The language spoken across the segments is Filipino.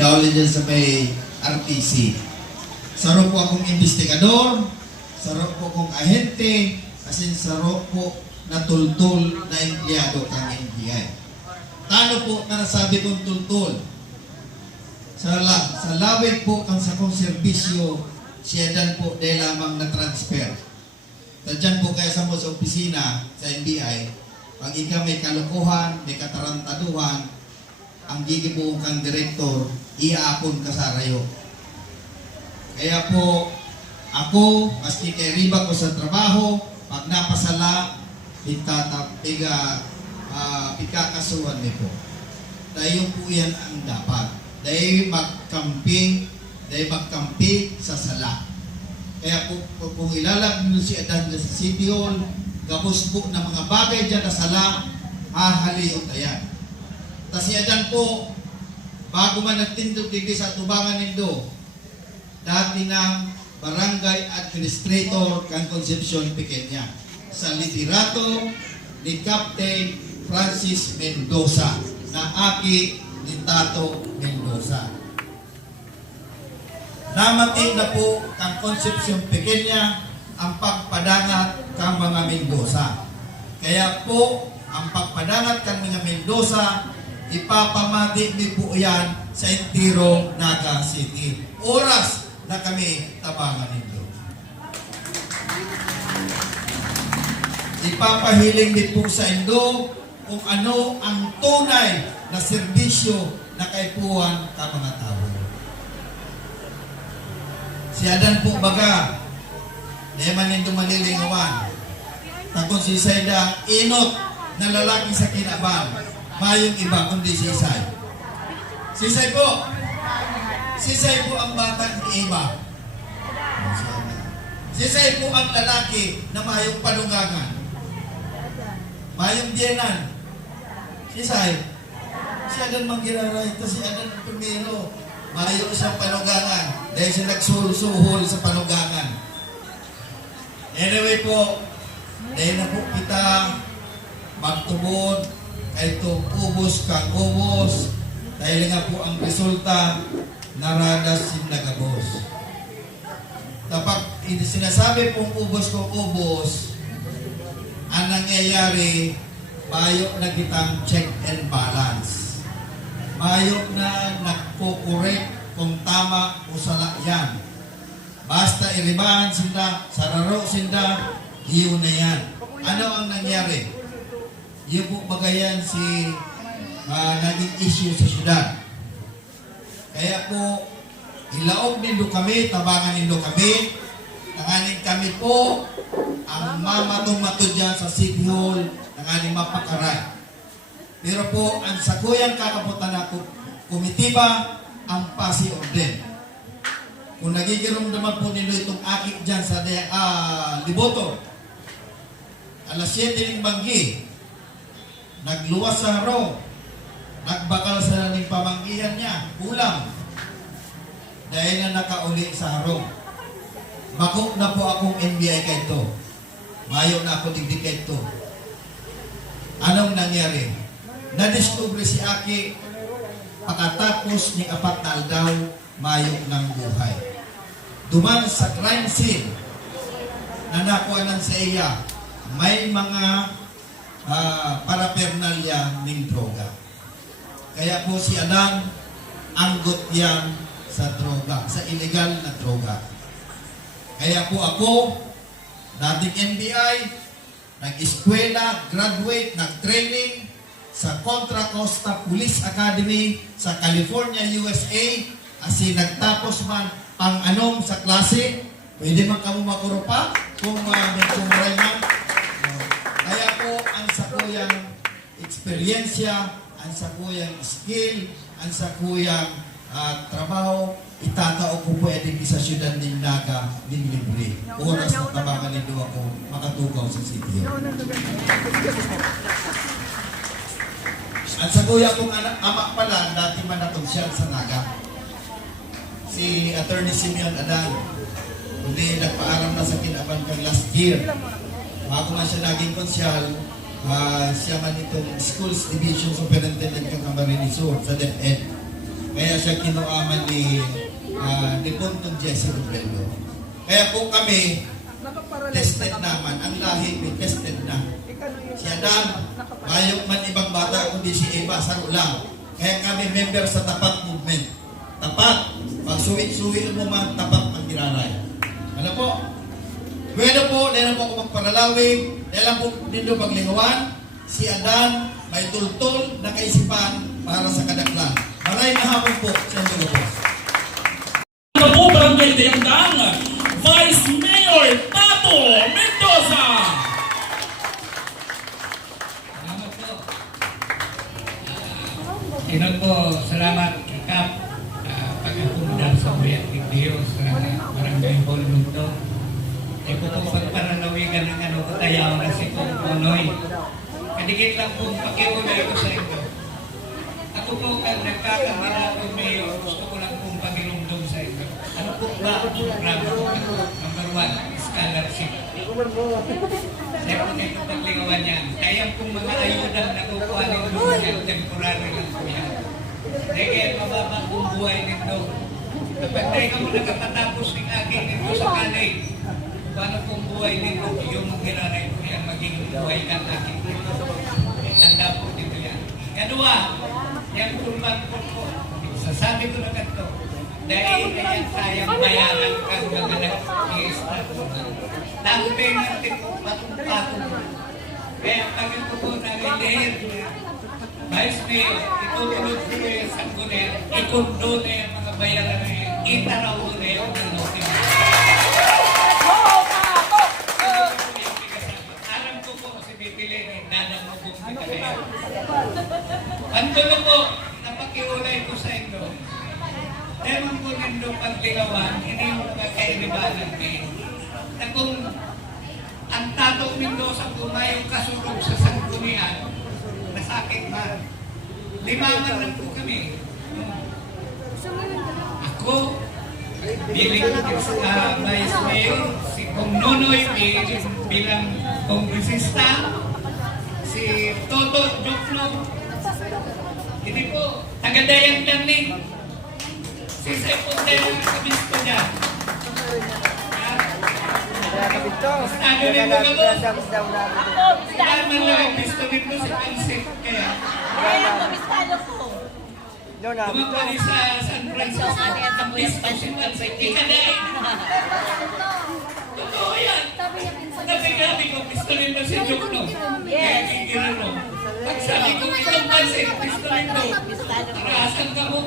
Yauli dyan sa may RTC. Saro po akong investigador, saro po akong ahente, asin saro po na tultul na empleyado kang NBI. Tano po na nasabi kong tultul? Sa lawig po kang sa kong serbisyo, siya dan po dahil lamang na transfer. Tadyan po kaya sa mo sa opisina sa NBI, pag ikaw may kalukuhan, may katarantaduhan, ang gigibuong kang direktor, iaapon ka sa rayo. Kaya po, ako, maski kay riba ko sa trabaho, pag napasala, pikakasuhan niyo po. Dahil po yan ang dapat. Dahil magkamping sa sala. Kaya po, kung ilalag nyo si Adan sa City Hall, gabos po ng mga bagay dyan na sala, hahaliot na yan. Tapos si Adan po, bago man nagtindog dito sa tubangan nindo, dati ng barangay administrator kang Concepcion Pequeña sa liderato ni Captain Francis Mendoza na aki ni Tato Mendoza. Namati na po kang Concepcion Pequeña ang pagpadangat kang mga Mendoza. Kaya po, ang pagpadangat kang mga Mendoza, ipapamati ni po yan sa Entero, Naga City. Oras na kami tabangan nito. Ipapahiling din po sa Indo kung ano ang tunay na serbisyo na kaipuan ka mga tao. Si Adan po baga, neman nindo malilingawan. Takon si Sayda, inot na lalaki sa kinaban. Mayong iba kundi si Isay. Si Isay po. Si Isay po ang bata ni Eva. Si Isay po ang lalaki na mayong panungangan. Mayong diyanan. Si Isay. Si Adan manggiraray. Ito si Adan tumiro. Mayong isang panunggangan. Dahil siya nagsuhol sa panunggangan. Anyway po, dahil na po kita magtubod kahit itong ubos kang ubos. Dahil nga po ang resulta naradas sin nagabos. Kapag sinasabi pong ubos kong ubos, ang nangyayari, mayo na kitang check and balance. Mayo na nagkukorek kung tama o sala yan. Basta iribahan sinda, sararo sinda, hiyo na yan. Ano ang nangyari? Yung po bagayan si naging issue sa syudad. Kaya po, ilaog nindo kami, tabangan nindo kami, tanganin kami po, ang mamatong-matod dyan sa City Hall, tanganin mapakaray. Pero po, ang sakuyang kakaputan na komitiba, ang pasi orden. Kung nagigiramdaman po nindo itong akit dyan sa Liboto, alas 7 ng banggi, nagluwas sa haro, nagbakal sa ng pamanggihan niya, ulam, dahil na nakauli sa harong. Bakok na po akong NBI kay ito. Mayo na ako digdig kay ito. Anong nangyari? Nadiskubre si Aki pagkatapos ni 4 na aldaw, mayo ng buhay. Duman sa crime scene na nakuha sa iya, may mga parapernalya ng droga. Kaya po si Adan, anggot yan sa droga, sa illegal na droga. Kaya po ako, dating NBI, nag-eskwela, graduate, nag-training sa Contra Costa Police Academy sa California, USA, asi nagtapos man pang anong sa klase, pwede man kamo makuro pa kung may kumuray man. Kaya po, ang sakuyang eksperyensya, ang sakuyang skill, ang sakuyang trabaho, itatao ko po edin sa syudad ng Naga, ng libre. Oras na tabangan nito ako makatukaw sa City. Ang sakuya kong ama pala, dati man natong siya sa Naga. Si Attorney Simeon Adan, hindi nagpaaram na sa kinaban kang last year. Bago man siya naging konsyal, siya man itong Schools Division Superintendent kang Camarines Sur sa DepEd. Kaya siya kinuaman ni Pontong Jesse Robredo. Kaya po kami, tested naman. Ang lahi may tested na. Si Adan, mayok man ibang bata, kundi si Eva, saro lang. Kaya kami member sa Tapat Movement. Tapat. Pag suwi-suwi mo man, tapat ang giraray. Ano po? Bueno po, dahil po ako magparalawig, dahil po dito paglingawan, si Adan may tultol na kaisipan para sa kadaklan. Maraming hapon po sa inyo po. Ano po, Barangay Dayangdang, Vice Mayor Tato Mendoza. Salamat po. Inon po, salamat Kap pag-akumudal sa Buyak Video sa Barangay Hall Lunto. Ito po pagparalawigan ng katayaw na si Kong Nonoy. Kadigit lang po pakiulay ko sa inyo. Ako po kang nagkakamila ko Mayor, gusto ko lang pong pagilumdum sa inyo. Ano po ba ang programa ko? Number 1, scholarship. Siyempre po nito paglingawan yan. Kaya pong mga ayudang nakukuha ng lumayan, temporary lang po yan. Kaya mababa pong buhay nito. Kapag tayo ka mo nakapatapos ng aking nito sa kanay, paano pong buhay nito, yung maghiranay po yan, maging buhay kang aking nito. Tanda po dito yan. Kadua, yan kurban po po. Sasabi ko na ganito, dahil kaya sayang bayaran kang mga nag-i-start mo. Dante natin po patong-patong. Kaya kami po po nag-i-lehir. Vice Mayor, itutulog po yung Sanggunian, ikundo na yung mga bayaran na yun, itaraw mo na yung mga notin. Alam ko po si Bipili, dadang mo po si Kalea. Pantulo po, napakiulay ko sa inyo. Demon po nindo paglingawan, hindi mo kakairibanan kayo. Na kung ang tatong nindo sa pumayong kasurog sa Sanggunian, nasakit man. Limangan lang po kami. Ako, bilang Vice Mayor, si Kong Nonoy bilang kongresista, si Toto Jokno, hindi po, taga-dayang lang si Sepon tayo ng kabisto niya. Ano rin mo ka mo? Saan man lang ang bisto nito si Pansip kaya? Bumabali sa San Francisco, ang bisto si Pansip, ikadain. Totoo yan. Nabigabi ko, bisto nito si Jokno. Kaya kikirano. Pag sabi ko, itong Pansip, bisto nito. Tarasan ka mo.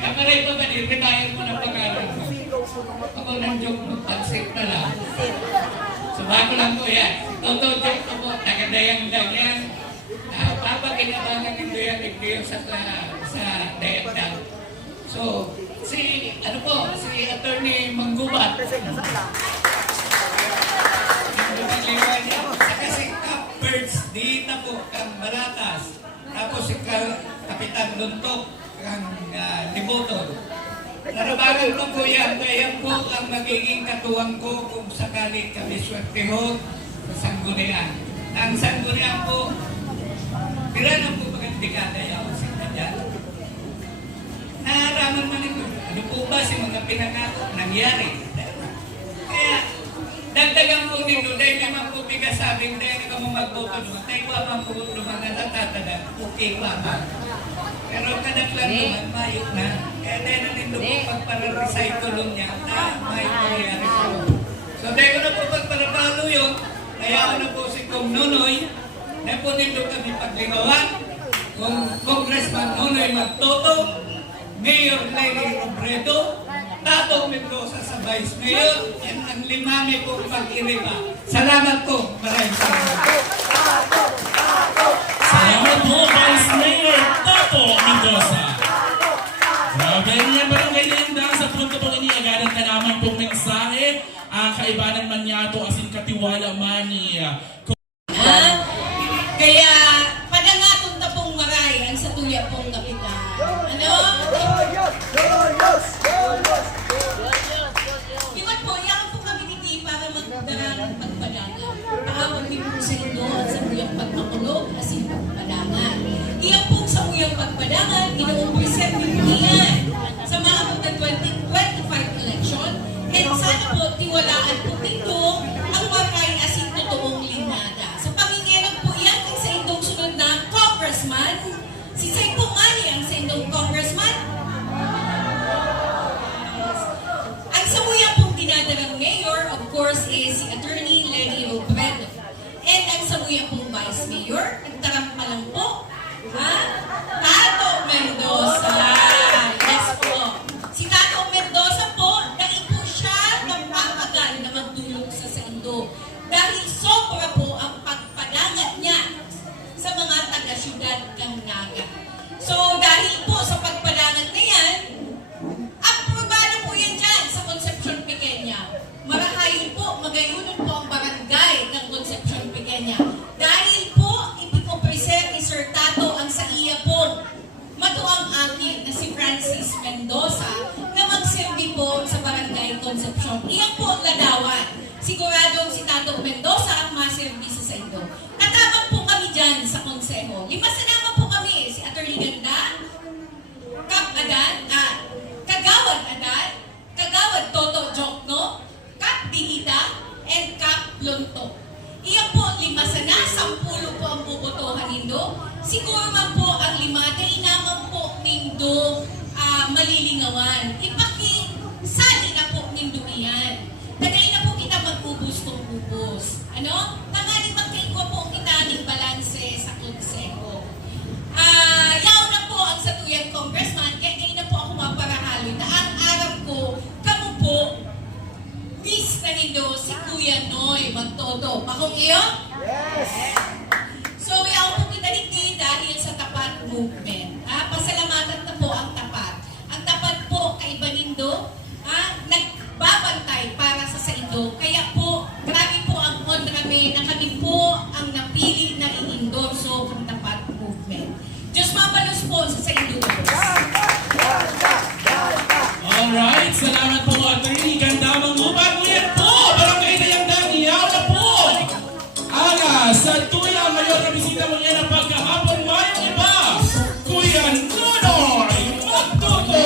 Kaya maray pa ba, retire mo na pag-aral mo. Ako ng Jokno, Pansip na lang. So bago lang po yan. Totoo Jokno po, taga-dayang lang yan. Papakinabangan ng Dayang sa Dayang. So, si Attorney Manggubat. Saka si Cap Birds, dito po, kang Baratas. Tapos si Kapitan Luntok, kang Liboton. Narabagan ko po yan, kaya po ang magiging katuwang ko kung sakali kami swertehon sa Sanggunian. Ang Sanggunian po, pira na po magandikada yung sinadyan. Naharaman man ito. Ano po ba si mga pinangako nangyari? Kaya, dagdagan po nito, dahil naman po bigasabing, dahil ka mo magboto naman, dahil ko naman po naman natatatagan, okay pa ba? Pero kadaklan naman, mayok na. Kaya dahil na nito po pagpararecycle niya, mayok nangyari po. So dahil ko na po pagparabalo yun, kaya ako na po si Kong Nonoy, na po nito kami paglingawan, kung Congressman Nonoy Magtoto, Mayor Lenny Robredo, Tato Mendoza sa Vice Mayor, yan ang limami pong pag-iriba. Salamat po. Maraming salamat. Salamat po, Vice Mayor Tato Mendoza. Grabe niya, Barangay Dayangdang, sa punto pong iniagaran ka naman pong mensahe, kaibanan man niya ito, asin katiwala man niya. Kaya, panangatong na pong maray ang sa tuya pong kapitan. Ano? Iwan po, yan po kami niti para magdarang pagpadangan. Paawag din po sa inyo at sa muyang pagmakulog asin pagpadangan. Iyan po sa muyang pagpadangan, inoong present malilingawan. Sali na po nindo iyan. Tagay na po kita mag-ubos kung ubos. Ano? Tangali magkain ko po kita ng balanse sa konseho. Yaw na po ang satuyang congressman, kaya ngayon na po ako maparahalo na ang araw ko, kamo po, miss na nindo si Kuya Noy Magtoto. Pakong iyo? So, yaw po kita hindi dahil sa tapat movement. Pasalamatan na po ang tapat. Ang tapat po kay Banindo, nagbabantay para sa Saindo. Kaya po, grabe po ang kondrame na kami po ang napili na i-endorso ang tapat movement. Diyos mabalos po sa Saindo. Alright, salamat po Attorney Gandamang Lupag. Ngayon po, barangay na yung Daniel na po. Sa tuyang ngayon na bisita mo niya ng pagkahapon mayong iba, Kuya Nonoy Magtuto.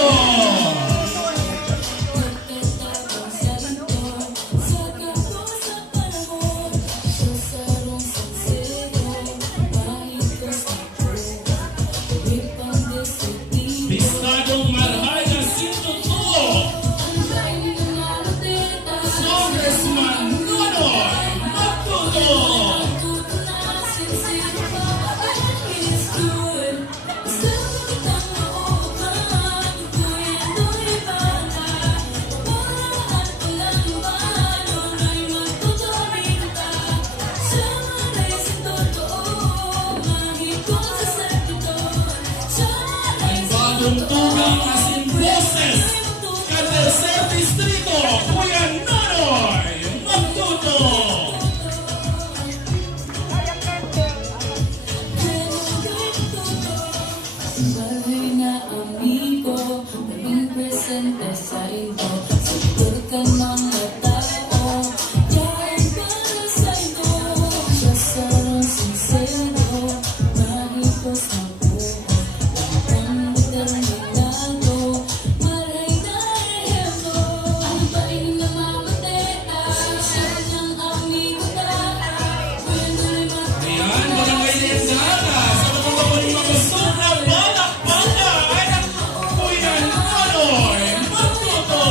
Bistadong Marhay na Sintuto, Congressman Nonoy Magtuto. Tungtungang asin boses ka tercer distrito, Kuya Nonoy Magtuto. Bahay na amigo, naging presente sa ito. Sagot ka mga tao, yain ka na sa ito. Siya sa rong sincero, mahigos na buo. Ang determinado, maray na ehemplo. Ang bain na mamatea, siya niyang amigo na. Kuya Nonoy Ayan, barangay na yung Dara. Sa mga mga gusto na balak-bala ay ang Kuya Nonoy Magtuto.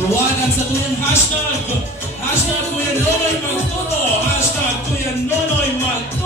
Luwagan sa tuyang hashtag Kuya Nonoy Magtuto, hashtag Kuya Nonoy Magtuto.